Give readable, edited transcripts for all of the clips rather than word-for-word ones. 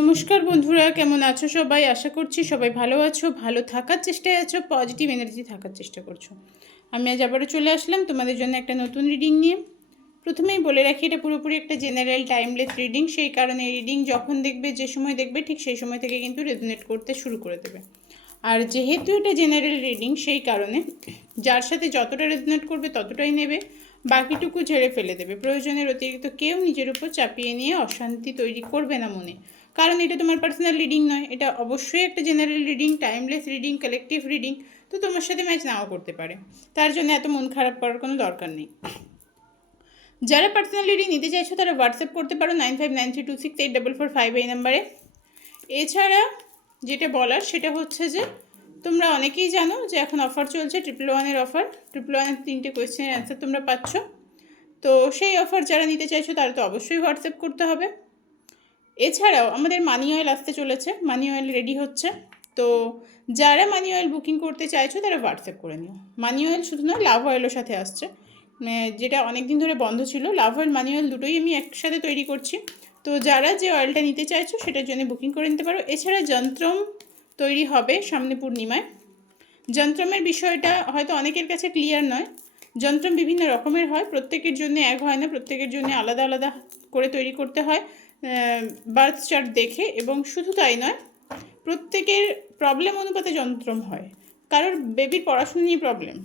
নমস্কার বন্ধুরা, কেমন আছো সবাই? আশা করছি সবাই ভালো আছো, ভালো থাকার চেষ্টায় আছো, পজিটিভ এনার্জি থাকার চেষ্টা করছো। আমি আজ আবারও চলে আসলাম তোমাদের জন্য একটা নতুন রিডিং নিয়ে। প্রথমেই বলে রাখি, এটা পুরোপুরি একটা জেনারেল টাইমলেস রিডিং, সেই কারণে রিডিং যখন দেখবে, যে সময় দেখবে, ঠিক সেই সময় থেকে কিন্তু রেজোনেট করতে শুরু করে দেবে। আর যেহেতু এটা জেনারেল রিডিং, সেই কারণে যার সাথে যতটা রেজোনেট করবে ততটাই নেবে, বাকিটুকু ঝেড়ে ফেলে দেবে। প্রয়োজনের অতিরিক্ত কেউ নিজের উপর চাপিয়ে নিয়ে অশান্তি তৈরি করবে না মনে, কারণ এটা তোমার পার্সোনাল রিডিং নয়, এটা অবশ্যই একটা general reading, timeless reading, collective reading. তো তোমার সাথে ম্যাচ নাও করতে পারে, তার জন্য এত মন খারাপ করার কোনো দরকার নেই। যারা পার্সোনাল রিডিং নিতে চাইছো তারা হোয়াটসঅ্যাপ করতে পারো 9593268445 এই নাম্বারে। এছাড়া যেটা বলার সেটা হচ্ছে যে তোমরা অনেকেই জানো যে এখন অফার চলছে, 111-এর অফার। 111-এর 3টে কোয়েশ্চেনের অ্যান্সার তোমরা পাচ্ছ। তো সেই অফার যারা নিতে চাইছো তারা তো অবশ্যই হোয়াটসঅ্যাপ করতে হবে। এছাড়াও আমাদের মানি অয়েল আসতে চলেছে, মানি অয়েল রেডি হচ্ছে। তো যারা মানি অয়েল বুকিং করতে চাইছো তারা হোয়াটসঅ্যাপ করে নিও। মানি অয়েল শুধু নয়, লাভ অয়েলও সাথে আসছে, যেটা অনেক দিন ধরে বন্ধ ছিল। লাভ অয়েল, মানি অয়েল দুটোই আমি একসাথে তৈরি করছি। তো যারা যে অয়েলটা নিতে চাইছো সেটার জন্য বুকিং করে নিতে পারো। এছাড়া যন্ত্রম তৈরি হবে সামনে পূর্ণিমায়। যন্ত্রমের বিষয়টা হয়তো অনেকের কাছে ক্লিয়ার নয়। যন্ত্রম বিভিন্ন রকমের হয়, প্রত্যেকের জন্য এক হয় না, প্রত্যেকের জন্য আলাদা আলাদা করে তৈরি করতে হয় বার্থ চার্ট দেখে। এবং শুধু তাই নয়, প্রত্যেকের প্রবলেম অনুপাতে যন্ত্রম হয়। কারোর বেবির পড়াশোনা নিয়ে প্রবলেম,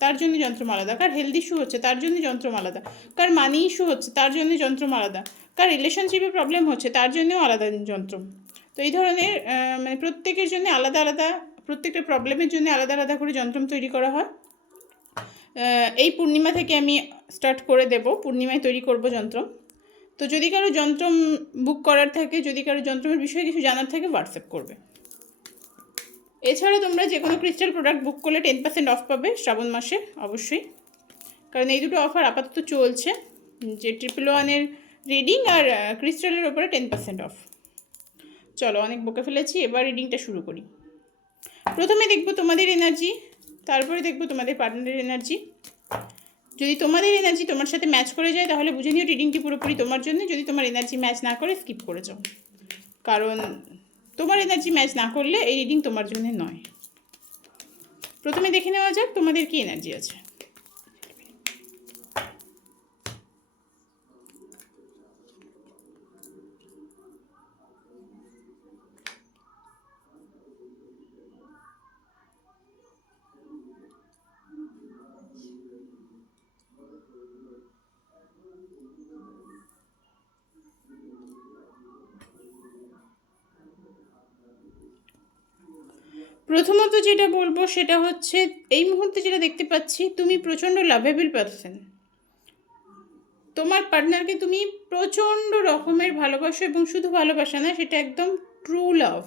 তার জন্য যন্ত্রম আলাদা। কার হেলথ ইস্যু হচ্ছে তার জন্য যন্ত্রম আলাদা। কার মানি ইস্যু হচ্ছে তার জন্য যন্ত্রম আলাদা। কার রিলেশনশিপে প্রবলেম হচ্ছে তার জন্যও আলাদা যন্ত্রম। তো এই ধরনের মানে প্রত্যেকের জন্য আলাদা আলাদা, প্রত্যেকটা প্রবলেমের জন্য আলাদা আলাদা করে যন্ত্রম তৈরি করা হয়। এই পূর্ণিমা থেকে আমি স্টার্ট করে দেব, পূর্ণিমায় তৈরি করব যন্ত্রম। তো যদি কারো যন্ত্রম বুক করার থাকে, যদি কারো যন্ত্রমের বিষয়ে কিছু জানার থাকে, হোয়াটসঅ্যাপ করবে। এছাড়া তোমরা যে কোনো ক্রিস্টাল প্রোডাক্ট বুক করলে 10% অফ পাবে শ্রাবণ মাসে, অবশ্যই। কারণ এই দুটো অফার আপাতত চলছে, যে 111-এর রিডিং আর ক্রিস্টালের ওপরে 10% অফ। চলো, অনেক বকে ফেলেছি, এবার রিডিংটা শুরু করি। প্রথমে দেখবো তোমাদের এনার্জি, তারপরে দেখবো তোমাদের পার্টনারের এনার্জি। যদি তোমাদের এনার্জি তোমার সাথে ম্যাচ করে যায় তাহলে বুঝে নিও রিডিংটি পুরোপুরি তোমার জন্য। যদি তোমার এনার্জি ম্যাচ না করে স্কিপ করে যাও, কারণ তোমার এনার্জি ম্যাচ না করলে এই রিডিং তোমার জন্য নয়। প্রথমে দেখে নেওয়া যাক তোমাদের কি এনার্জি আছে। প্রথমত যেটা বলবো সেটা হচ্ছে, এই মুহূর্তে যেটা দেখতে পাচ্ছি, তুমি প্রচণ্ড লাভেবল পারসন। তোমার পার্টনারকে তুমি প্রচণ্ড রকমের ভালোবাসো, এবং শুধু ভালোবাসা না, সেটা একদম ট্রু লাভ,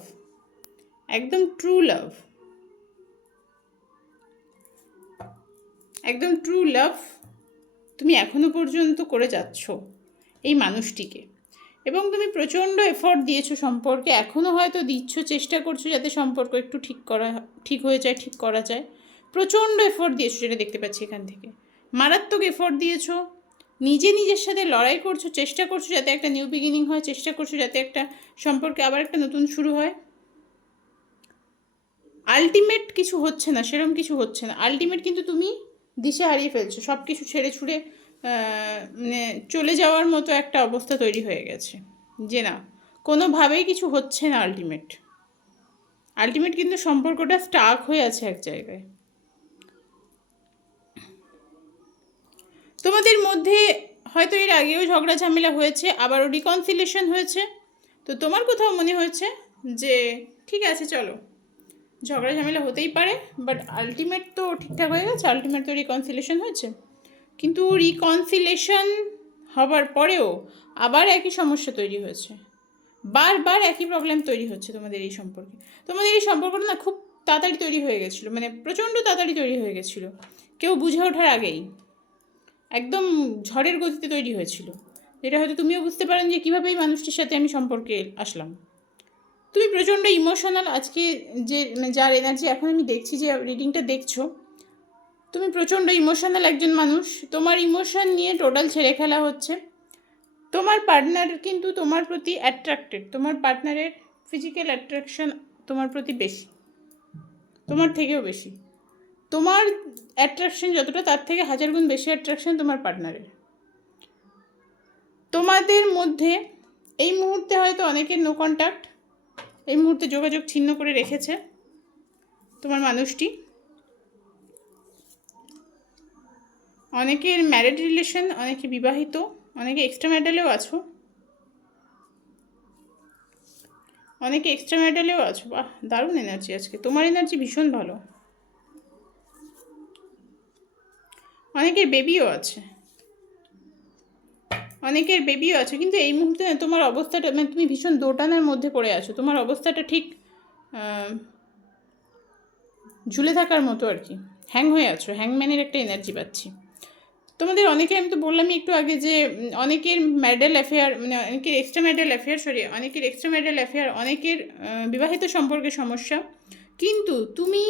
একদম ট্রু লাভ, একদম ট্রু লাভ তুমি এখনো পর্যন্ত করে যাচ্ছ এই মানুষটিকে। এবং তুমি প্রচণ্ড এফর্ট দিয়েছো সম্পর্কে, এখনও হয়তো দিচ্ছ, চেষ্টা করছো যাতে সম্পর্ক একটু ঠিক হয়ে যায়, ঠিক করা যায়। প্রচণ্ড এফর্ট দিয়েছো, যেটা দেখতে পাচ্ছি এখান থেকে। মারাত্মক এফর্ট দিয়েছো, নিজের সাথে লড়াই করছো, চেষ্টা করছো যাতে একটা নিউ বিগিনিং হয়, চেষ্টা করছো যাতে একটা সম্পর্কে আবার একটা নতুন শুরু হয়। আলটিমেট কিছু হচ্ছে না, সেরকম কিছু হচ্ছে না। আলটিমেট কিন্তু তুমি দিশা হারিয়ে ফেলছো, সব কিছু ছেড়ে ছুড়ে মানে চলে যাওয়ার মতো একটা অবস্থা তৈরি হয়ে গেছে, যে না, কোনোভাবেই কিছু হচ্ছে না। আলটিমেট কিন্তু সম্পর্কটা স্টাক হয়ে আছে এক জায়গায়। তোমাদের মধ্যে হয়তো এর আগেও ঝগড়া ঝামেলা হয়েছে, আবারও রিকনসিলেশন হয়েছে। তো তোমার কোথাও মনে হয়েছে যে ঠিক আছে, চলো, ঝগড়া ঝামেলা হতেই পারে, বাট আলটিমেট তো ঠিকঠাক হয়ে গেছে, আলটিমেট তো রিকনসিলেশন হয়েছে। কিন্তু রিকনসিলেশন হবার পরেও আবার একই সমস্যা তৈরি হয়েছে, বারবার একই প্রবলেম তৈরি হচ্ছে তোমাদের এই সম্পর্কে। তোমাদের এই সম্পর্কটা না খুব তাড়াতাড়ি তৈরি হয়ে গেছিলো, মানে প্রচণ্ড তাড়াতাড়ি তৈরি হয়ে গেছিলো, কেউ বুঝে ওঠার আগেই একদম ঝড়ের গতিতে তৈরি হয়েছিল, যেটা হয়তো তুমিও বুঝতে পারেন যে কীভাবে এই মানুষটির সাথে আমি সম্পর্কে আসলাম। তুমি প্রচণ্ড ইমোশনাল আজকে, যে যার এনার্জি এখন আমি দেখছি, যে রিডিংটা দেখছো, তুমি প্রচণ্ড ইমোশনাল একজন মানুষ। তোমার ইমোশন নিয়ে টোটাল ছেড়ে খেলা হচ্ছে। তোমার পার্টনার কিন্তু তোমার প্রতি অ্যাট্রাক্টেড, তোমার পার্টনারের ফিজিক্যাল অ্যাট্রাকশন তোমার প্রতি বেশি, তোমার থেকেও বেশি। তোমার অ্যাট্রাকশন যতটা, তার থেকে 1000 গুণ বেশি অ্যাট্রাকশন তোমার পার্টনারের। তোমাদের মধ্যে এই মুহূর্তে হয়তো অনেকের নো কন্ট্যাক্ট, এই মুহূর্তে যোগাযোগ ছিন্ন করে রেখেছে তোমার মানুষটি। অনেকের ম্যারিড রিলেশন, অনেকে বিবাহিত, অনেকে এক্সট্রা ম্যারিটালেও আছো, অনেকে এক্সট্রা ম্যারিটালেও আছো। বাহ, দারুণ এনার্জি আজকে, তোমার এনার্জি ভীষণ ভালো। অনেকের বেবিও আছে, অনেকের বেবিও আছে, কিন্তু এই মুহূর্তে তোমার অবস্থাটা মানে তুমি ভীষণ দোটানার মধ্যে পড়ে আছো, তোমার অবস্থাটা ঠিক ঝুলে থাকার মতো আর কি, হ্যাং হয়ে আছো, হ্যাংম্যানের একটা এনার্জি পাচ্ছি। তোমাদের অনেকে, আমি তো বললামই একটু আগে যে অনেকের ম্যারিটাল অ্যাফেয়ার, মানে অনেকের এক্সট্রা ম্যারিটাল অ্যাফেয়ার, অনেকের এক্সট্রা ম্যারিটাল অ্যাফেয়ার, অনেকের বিবাহিত সম্পর্কে সমস্যা। কিন্তু তুমি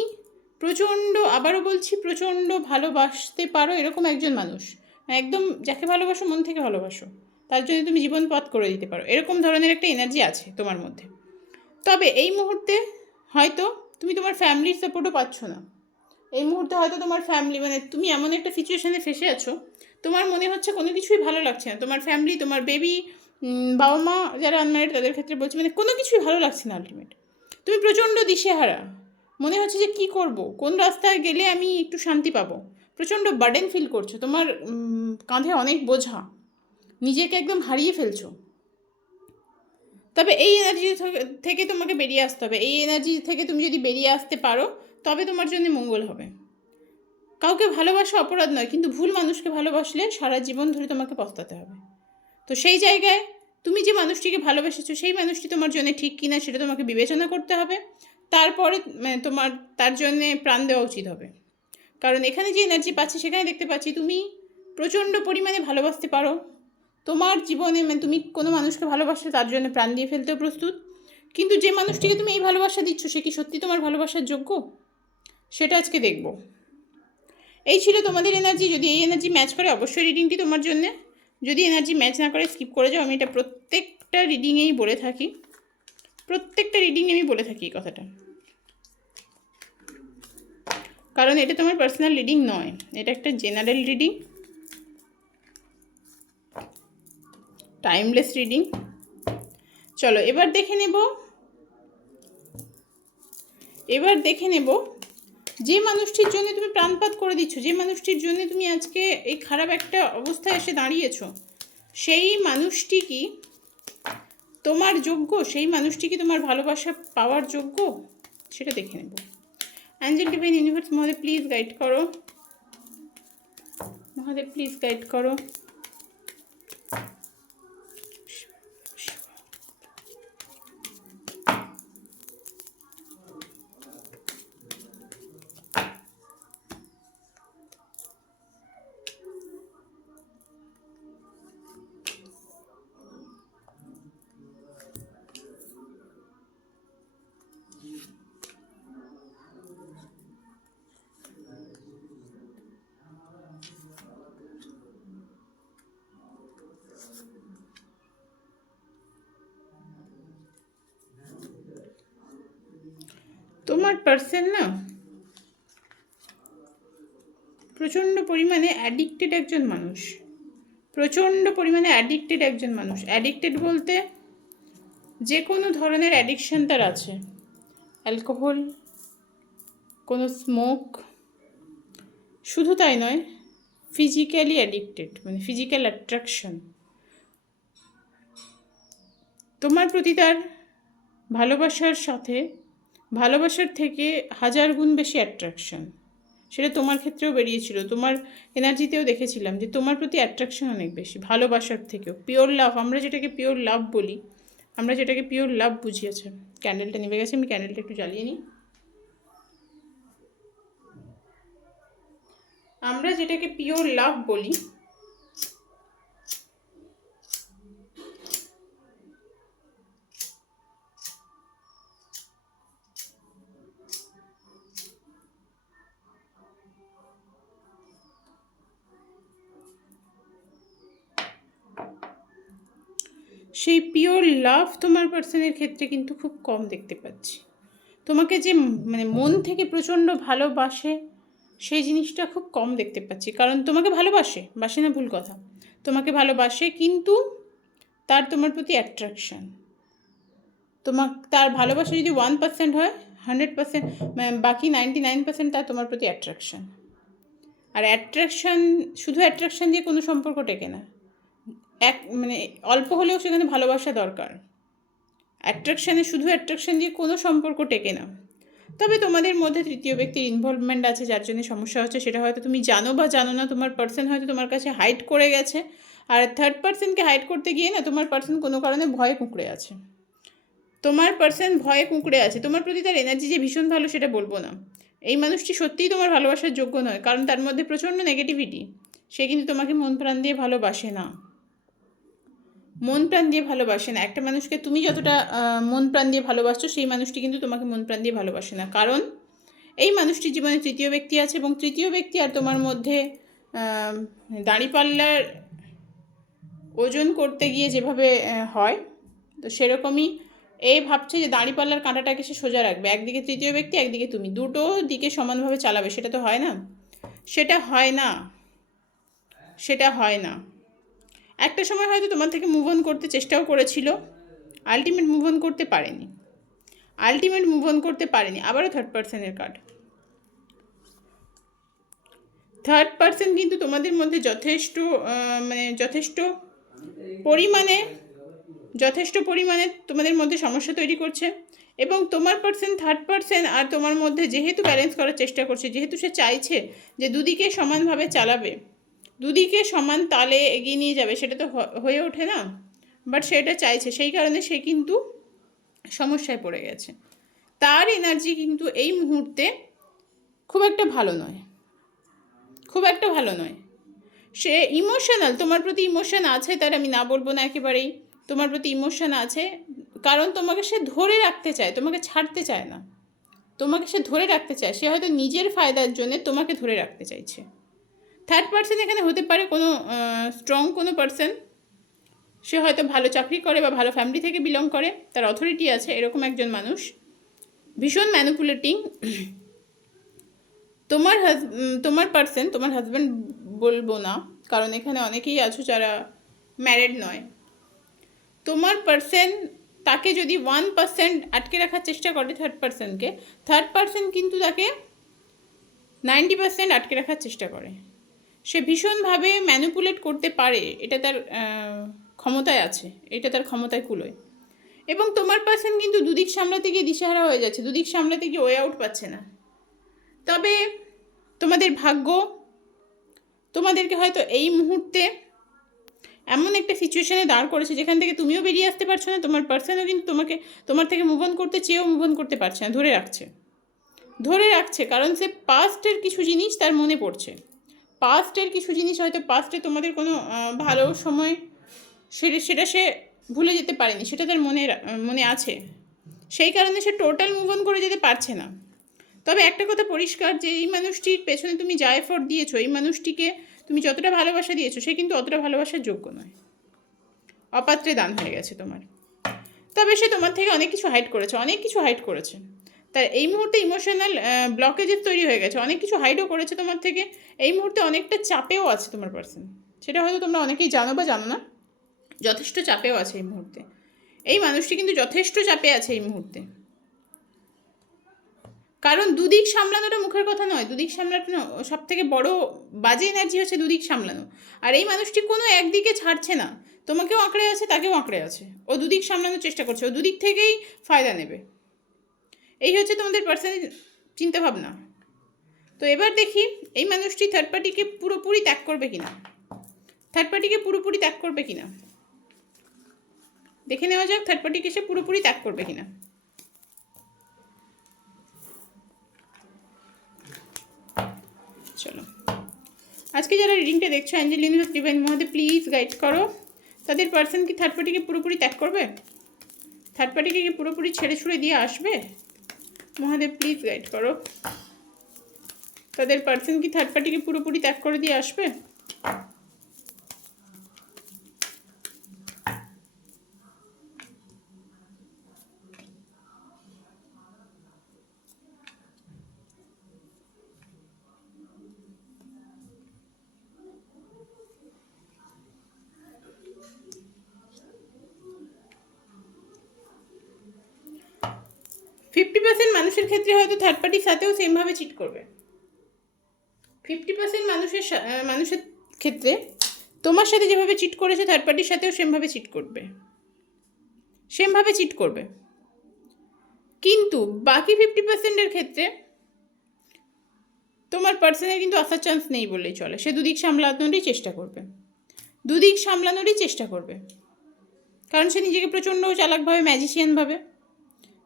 প্রচণ্ড, আবারও বলছি, প্রচণ্ড ভালোবাসতে পারো এরকম একজন মানুষ, একদম যাকে ভালোবাসো মন থেকে ভালোবাসো, তার জন্য তুমি জীবন পথ করে দিতে পারো, এরকম ধরনের একটা এনার্জি আছে তোমার মধ্যে। তবে এই মুহূর্তে হয়তো তুমি তোমার ফ্যামিলির সাপোর্টও পাচ্ছ না। এই মুহূর্তে হয়তো তোমার ফ্যামিলি, মানে তুমি এমন একটা সিচুয়েশানে ফেসে আছো, তোমার মনে হচ্ছে কোনো কিছুই ভালো লাগছে না, তোমার ফ্যামিলি, তোমার বেবি, বাবা মা যারা আনম্যারিড তাদের ক্ষেত্রে বলছি, মানে কোনো কিছুই ভালো লাগছে না আলটিমেট। তুমি প্রচণ্ড দিশেহারা, মনে হচ্ছে যে কি করব, কোন রাস্তায় গেলে আমি একটু শান্তি পাবো, প্রচণ্ড বার্ডেন ফিল করছো, তোমার কাঁধে অনেক বোঝা, নিজেকে একদম হারিয়ে ফেলছো। তবে এই এনার্জি থেকে তোমাকে বেরিয়ে আসতে হবে, এই এনার্জি থেকে তুমি যদি বেরিয়ে আসতে পারো তবে তোমার জন্য মঙ্গল হবে। কাউকে ভালোবাসা অপরাধ নয়, কিন্তু ভুল মানুষকে ভালোবাসলে সারা জীবন ধরে তোমাকে পস্তাতে হবে। তো সেই জায়গায় তুমি যে মানুষটিকে ভালোবেসেছো সেই মানুষটি তোমার জন্য ঠিক কিনা সেটা তোমাকে বিবেচনা করতে হবে, তারপরে তোমার তার জন্যে প্রাণ দেওয়া উচিত হবে। কারণ এখানে যে এনার্জি পাচ্ছি সেখানে দেখতে পাচ্ছি তুমি প্রচণ্ড পরিমাণে ভালোবাসতে পারো, তোমার জীবনে তুমি কোনো মানুষকে ভালোবাসলে তার জন্য প্রাণ দিয়ে ফেলতেও প্রস্তুত। কিন্তু যে মানুষটিকে তুমি এই ভালোবাসা দিচ্ছ সে কি সত্যি তোমার ভালোবাসার যোগ্য, সেটা আজকে দেখব। এই ছিল তোমাদের এনার্জি। যদি এই এনার্জি ম্যাচ করে অবশ্যই রিডিংটি তোমার জন্যে, যদি এনার্জি ম্যাচ না করে স্কিপ করে যাও। আমি এটা প্রত্যেকটা রিডিংয়েই বলে থাকি, প্রত্যেকটা রিডিংয়ে আমি বলে থাকি এই কথাটা, কারণ এটা তোমার পার্সোনাল রিডিং নয়, এটা একটা জেনারেল রিডিং, টাইমলেস রিডিং। চলো এবার দেখে নেব যে মানুষটির জন্য তুমি প্রাণপাত করে দিচ্ছ, যে মানুষটির জন্য তুমি আজকে এই খারাপ একটা অবস্থায় এসে দাঁড়িয়েছো, সেই মানুষটি কি তোমার যোগ্য, সেই মানুষটি কি তোমার ভালোবাসা পাওয়ার যোগ্য, সেটা দেখে নেব। Angel divine universe Mahadev please guide করো, মহাদেব প্লিজ গাইড করো। তোমার পার্সন না প্রচণ্ড পরিমাণে অ্যাডিক্টেড একজন মানুষ, প্রচণ্ড পরিমাণে অ্যাডিক্টেড একজন মানুষ। অ্যাডিক্টেড বলতে যে কোনো ধরনের অ্যাডিকশান তার আছে, অ্যালকোহল, কোনো স্মোক, শুধু তাই নয়, ফিজিক্যালি অ্যাডিক্টেড, মানে ফিজিক্যাল অ্যাট্রাকশন। তোমার প্রতি তার ভালোবাসার সাথে, ভালোবাসার থেকে 1000 গুণ বেশি অ্যাট্রাকশন, সেটা তোমার ক্ষেত্রেও বেরিয়েছিল, তোমার এনার্জিতেও দেখেছিলাম যে তোমার প্রতি অ্যাট্রাকশন অনেক বেশি, ভালোবাসার থেকেও। পিওর লাভ, আমরা যেটাকে পিওর লাভ বলি, আমরা যেটাকে পিওর লাভ বুঝিয়েছে। ক্যান্ডেলটা নিভে গেছে, আমি ক্যান্ডেলটা একটু জ্বালিয়ে নিই। আমরা যেটাকে পিওর লাভ বলি, সেই পিওর লাভ তোমার পার্সনের ক্ষেত্রে কিন্তু খুব কম দেখতে পাচ্ছি। তোমাকে যে মানে মন থেকে প্রচণ্ড ভালোবাসে সেই জিনিসটা খুব কম দেখতে পাচ্ছি। কারণ তোমাকে বাসে না ভুল কথা, তোমাকে ভালোবাসে, কিন্তু তার তোমার প্রতি অ্যাট্রাকশান, তার ভালোবাসা যদি 1% হয়, 100% বাকি 99% তার তোমার প্রতি অ্যাট্রাকশান। আর অ্যাট্রাকশান, শুধু অ্যাট্রাকশান দিয়ে কোনো সম্পর্ক টেকে না। মানে অল্প হলেও সেখানে ভালোবাসা দরকার। শুধু অ্যাট্রাকশান দিয়ে কোনো সম্পর্ক টেকে না। তবে তোমাদের মধ্যে তৃতীয় ব্যক্তির ইনভলভমেন্ট আছে, যার জন্য সমস্যা হচ্ছে। সেটা হয়তো তুমি জানো বা জানো না, তোমার পার্সন হয়তো তোমার কাছে হাইড করে গেছে। আর থার্ড পার্সনকে হাইড করতে গিয়ে না তোমার পার্সন কোনো কারণে ভয়ে কুঁকড়ে আছে। তোমার প্রতি তার এনার্জি যে ভীষণ ভালো সেটা বলবো না। এই মানুষটি সত্যিই তোমার ভালোবাসার যোগ্য নয়, কারণ তার মধ্যে প্রচণ্ড নেগেটিভিটি। সে কিন্তু তোমাকে মন প্রাণ দিয়ে ভালোবাসে না। একটা মানুষকে তুমি যতটা মন প্রাণ দিয়ে ভালোবাসছো, সেই মানুষটি কিন্তু তোমাকে মন প্রাণ দিয়ে ভালোবাসে না। কারণ এই মানুষটির জীবনে তৃতীয় ব্যক্তি আছে, এবং তৃতীয় ব্যক্তি আর তোমার মধ্যে দাঁড়িপাল্লার ওজন করতে গিয়ে যেভাবে হয়, তো সেরকমই ভাবছে যে দাঁড়িপাল্লার কাঁটাটাকে সে সোজা রাখবে। একদিকে তৃতীয় ব্যক্তি, একদিকে তুমি, দুটো দিকে সমানভাবে চালাবে। সেটা তো হয় না, সেটা হয় না। একটা সময় হয়তো তোমার থেকে মুভ অন করতে চেষ্টাও করেছিল, আলটিমেট মুভ অন করতে পারেনি। আবারও থার্ড পার্সনের কার্ড। থার্ড পার্সন কিন্তু তোমাদের মধ্যে যথেষ্ট পরিমাণে তোমাদের মধ্যে সমস্যা তৈরি করছে। এবং তোমার থার্ড পার্সন আর তোমার মধ্যে যেহেতু ব্যালেন্স করার চেষ্টা করছে, যেহেতু সে চাইছে যে দুদিকে সমানভাবে চালাবে, দুদিকে সমান তালে এগিয়ে নিয়ে যাবে, সেটা তো হয়ে ওঠে না। বাট সেটা চাইছে, সেই কারণে সে কিন্তু সমস্যায় পড়ে গেছে। তার এনার্জি কিন্তু এই মুহূর্তে খুব একটা ভালো নয়। সে ইমোশনাল, তোমার প্রতি ইমোশন আছে, তার আমি না বলবো না, একেবারেই তোমার প্রতি ইমোশন আছে। কারণ তোমাকে সে ধরে রাখতে চায়, তোমাকে ছাড়তে চায় না। সে হয়তো নিজের ফায়দার জন্য তোমাকে ধরে রাখতে চাইছে। থার্ড পার্সন এখানে হতে পারে কোনো স্ট্রং কোনো পার্সন। সে হয়তো ভালো চাকরি করে বা ভালো ফ্যামিলি থেকে বিলং করে, তার অথরিটি আছে, এরকম একজন মানুষ। ভীষণ ম্যানিপুলেটিং। তোমার পার্সন, তোমার হাজব্যান্ড বলবো না, কারণ এখানে অনেকেই আছো যারা ম্যারিড নয়। তোমার পার্সন তাকে যদি 1% আটকে রাখার চেষ্টা করে থার্ড পার্সন কিন্তু তাকে 90% আটকে রাখার চেষ্টা করে। সে ভীষণভাবে ম্যানিপুলেট করতে পারে, এটা তার ক্ষমতায় আছে, এটা তার ক্ষমতায় কুলোয়। এবং তোমার পার্সন কিন্তু দুদিক সামলাতে গিয়ে দিশেহারা হয়ে যাচ্ছে, দুদিক সামলাতে গিয়ে ওয়ে আউট পাচ্ছে না। তবে তোমাদের ভাগ্য তোমাদেরকে হয়তো এই মুহূর্তে এমন একটা সিচুয়েশনে দাঁড় করেছে যেখান থেকে তুমিও বেরিয়ে আসতে পারছো না, তোমার পার্সনও কিন্তু তোমার থেকে মুভ অন করতে চেয়েও মুভ অন করতে পারছে না, ধরে রাখছে। কারণ সে পাস্টের কিছু জিনিস তার মনে পড়ছে। হয়তো পাস্টে তোমাদের কোনো ভালো সময় সেটা সে ভুলে যেতে পারেনি, সেটা তার মনে আছে। সেই কারণে সে টোটাল মুভ অন করে যেতে পারছে না। তবে একটা কথা পরিষ্কার, যে এই মানুষটির পেছনে তুমি যা এফোর্ট দিয়েছো, এই মানুষটিকে তুমি যতটা ভালোবাসা দিয়েছো, সে কিন্তু অতটা ভালোবাসার যোগ্য নয়, অপাত্রে দান হয়ে গেছে তোমার। তবে সে তোমার থেকে অনেক কিছু হাইড করেছে। তার এই মুহূর্তে ইমোশনাল ব্লকেজের তৈরি হয়ে গেছে, অনেক কিছু হাইডও করেছে তোমার থেকে। এই মুহূর্তে অনেকটা চাপেও আছে তোমার পার্সন, সেটা হয়তো তোমরা অনেকেই জানো বা জানো না। যথেষ্ট চাপেও আছে এই মুহূর্তে, এই মানুষটি কিন্তু যথেষ্ট চাপে আছে এই মুহূর্তে। কারণ দুদিক সামলানোটা মুখের কথা নয়, দুদিক সামলানো সব থেকে বড় বাজে এনার্জি হচ্ছে দুদিক সামলানো। আর এই মানুষটি কোনো একদিকে ছাড়ছে না, তোমাকেও আঁকড়ে আছে, তাকেও আঁকড়ে আছে। ও দুদিক সামলানোর চেষ্টা করছে, ও দুদিক থেকেই ফায়দা নেবে। এই হচ্ছে তোমাদের পার্সোনাল চিন্তাভাবনা। তো এবার দেখি এই মানুষটি থার্ড পার্টিকে পুরোপুরি ত্যাগ করবে কিনা। দেখে নেওয়া যাক থার্ড পার্টিকে সে পুরোপুরি ত্যাগ করবে কিনা। চলো, আজকে যারা রিডিংটা দেখছো, Angel universe divine Mahadev please guide করো, তাদের পার্সন কি থার্ড পার্টিকে পুরোপুরি ত্যাগ করবে? থার্ড পার্টিকে কি পুরোপুরি ছেড়ে ছুড়ে দিয়ে আসবে? মহাদেব প্লিজ গাইড করো, তাদের পার্সন কি থার্ড পার্টিকে পুরোপুরি ত্যাগ করে দিয়ে আসবে? 50% মানুষের ক্ষেত্রে হয়তো থার্ড পার্টির সাথেও সেমভাবে চিট করবে। 50% মানুষের ক্ষেত্রে তোমার সাথে যেভাবে চিট করেছে থার্ড পার্টির সাথেও সেমভাবে চিট করবে। কিন্তু বাকি 50%-এর ক্ষেত্রে তোমার পার্সনের কিন্তু আসার চান্স নেই বললেই চলে। সে দুদিক সামলানোরই চেষ্টা করবে, কারণ সে নিজেকে প্রচণ্ড চালাকভাবে, ম্যাজিশিয়ান ভাবে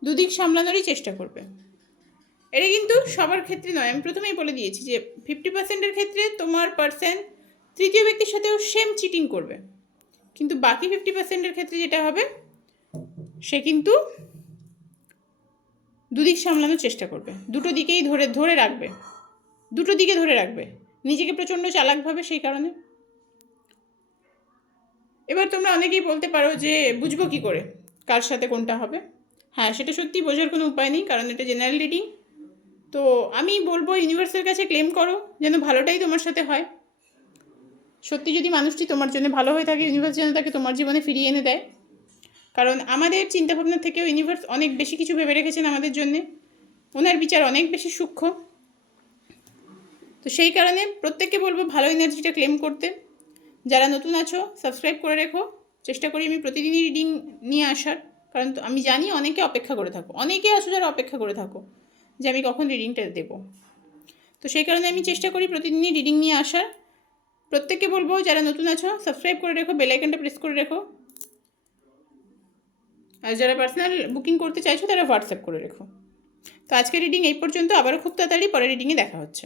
দুদিক সামলানোরই চেষ্টা করবে। এটা কিন্তু সবার ক্ষেত্রে নয়, আমি প্রথমেই বলে দিয়েছি যে 50%-এর ক্ষেত্রে তোমার পার্সন তৃতীয় ব্যক্তির সাথেও সেম চিটিং করবে, কিন্তু বাকি 50%-এর ক্ষেত্রে যেটা হবে সে কিন্তু দুদিক সামলানোর চেষ্টা করবে, দুটো দিকেই ধরে রাখবে নিজেকে প্রচণ্ড চালাকভাবে। সেই কারণে এবার তোমরা অনেকেই বলতে পারো যে বুঝবো কী করে কার সাথে কোনটা হবে। হ্যাঁ, সেটা সত্যি বোঝার কোনো উপায় নেই, কারণ এটা জেনারেল রিডিং। তো আমি বলবো ইউনিভার্সের কাছে ক্লেম করো যেন ভালোটাই তোমার সাথে হয়। সত্যি যদি মানুষটি তোমার জন্য ভালো হয়ে থাকে, ইউনিভার্স যেন তাকে তোমার জীবনে ফিরিয়ে এনে দেয়, কারণ আমাদের চিন্তাভাবনা থেকেও ইউনিভার্স অনেক বেশি কিছু ভেবে রেখেছেন আমাদের জন্যে। ওনার বিচার অনেক বেশি সূক্ষ্ম। তো সেই কারণে প্রত্যেককে বলবো ভালো এনার্জিটা ক্লেম করতে। যারা নতুন আছো সাবস্ক্রাইব করে রেখো। চেষ্টা করি আমি প্রতিদিনই রিডিং নিয়ে আসার, কারণ আমি জানি অনেকে অপেক্ষা করে থাকো, অনেকে আছো যারা অপেক্ষা করে থাকো যে আমি কখন রিডিংটা দেবো। তো সেই কারণে আমি চেষ্টা করি প্রতিদিনই রিডিং নিয়ে আসার। প্রত্যেককে বলবো যারা নতুন আছো সাবস্ক্রাইব করে রেখো, বেল আইকনটা প্রেস করে রেখো। আর যারা পার্সোনাল বুকিং করতে চাইছো তারা হোয়াটসঅ্যাপ করে রেখো। তো আজকে রিডিং এই পর্যন্ত, আবারও খুব তাড়াতাড়ি পরের রিডিংয়ে দেখা হচ্ছে।